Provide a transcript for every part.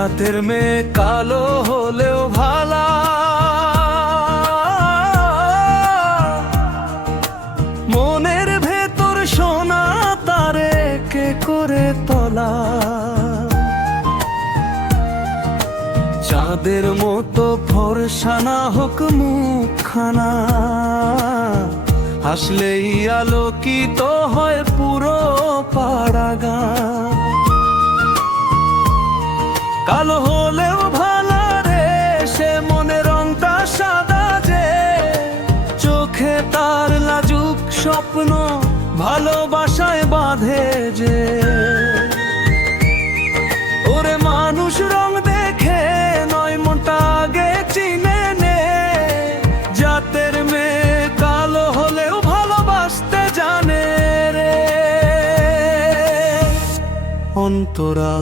জাতের মেয়ে কালো হলেও ভালা, মনের ভেতর সোনা তারে কে করে তোলা। চাঁদের মতো ফর্সা না হোক মুখখানা, হাসলেই আলোকিত হয় পুরো পাড়াগাঁ। কালো হলেও ভালা রে সে, মনে রংটা সাদা যে, চোখে তার লাজুক স্বপ্ন ভালোবাসায় বাঁধে যে। ওরে মানুষ রং দেখে নয়, মনটা আগে চিনে নে। জাতের মেয়ে কালো হলেও ভালোবাসতে জানে রে। অন্তরা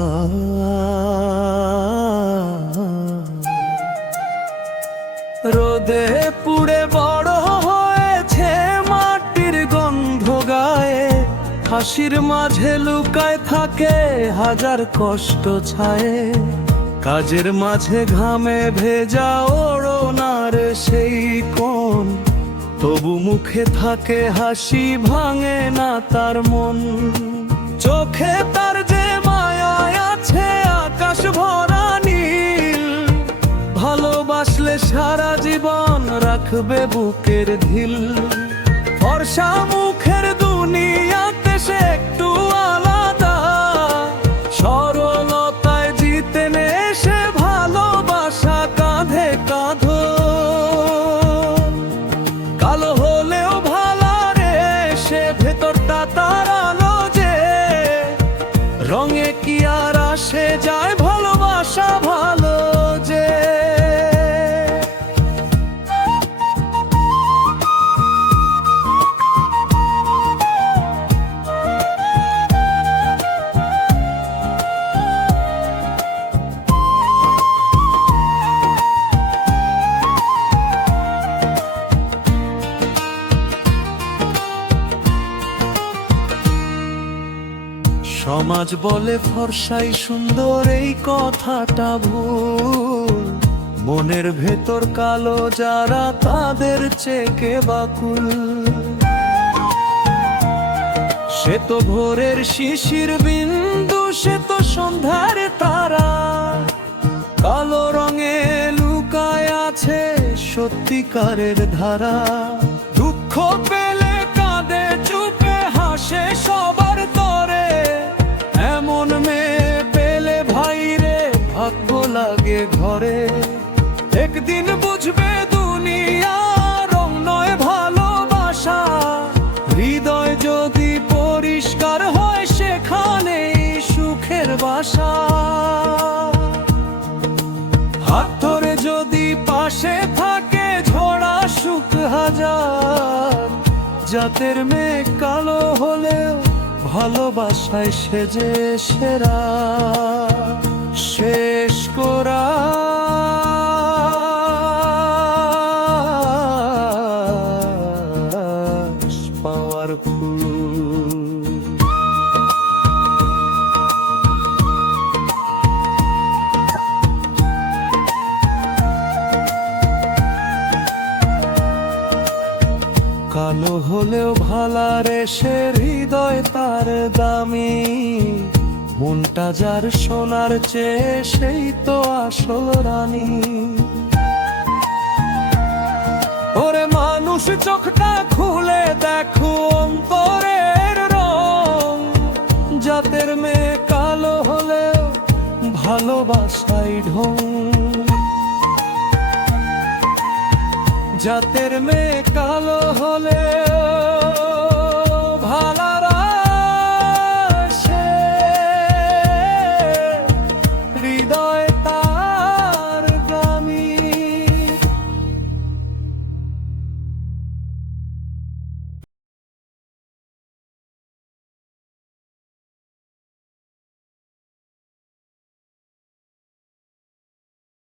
রোদে পুড়ে বড় হয়েছে, মাটির গন্ধ গায়ে, হাসির মাঝে লুকায় থাকে হাজার কষ্ট ছায়ে। কাজের মাঝে ঘামে ভেজা ওড়নার সেই কোণ, তবু মুখে থাকে হাসি, ভাঙে না তার মন। চোখে তার যে মায়া আছে আকাশ ভরা নীল, ভালোবাসলে সারা জীবন রাখবে বুকের ঢিল। ফর্সা মুখের দুনিয়াতে সে একটু আলাদা, সরলতায় জিতে নে সে ভালোবাসা কাঁধে কাঁধো। কালো হলেও ভালা রে সে, ভেতরটা তার আলো যে, রঙে কি আর আসে যায় ভালোবাসা ভালো যে। সমাজ বলে ফর্সাই সুন্দর, এই কথাটা ভুল। মনের ভেতর কালো যারা তাদের চেকে বাকুল। সে তো ভোরের শিশির বিন্দু, সে তো সন্ধ্যার তারা। কালো রঙে লুকায় আছে সত্যিকারের ধারা। দুঃখ পেলে কাঁদে চুপে, হাসে সবার তরে। এমন মেয়ে পেলে ভাই রে ভাগ্য লাগে ঘরে। একদিন বুঝবে দুনিয়া রং নয় ভালোবাসা, হৃদয় যদি পরিষ্কার হয় সেখানেই সুখের বাসা। হাত ধরে যদি পাশে থাকে ঝরা সুখ হাজার, জাতের মেয়ে কালো হলেও ভালোবাসায় সেজে সেরা। শেষ করা পাওয়ার ফুল। কালো হলেও ভালা রে সে, হৃদয় তার দামি। মনটা যার সোনার চেয়ে সেই তো আসল রানী। ওরে মানুষ চোখটা খুলে দেখো অন্তরের রং। জাতের মেয়ে কালো হলেও ভালোবাসাই ঢং। জাতের মেয়ে কালো হলেও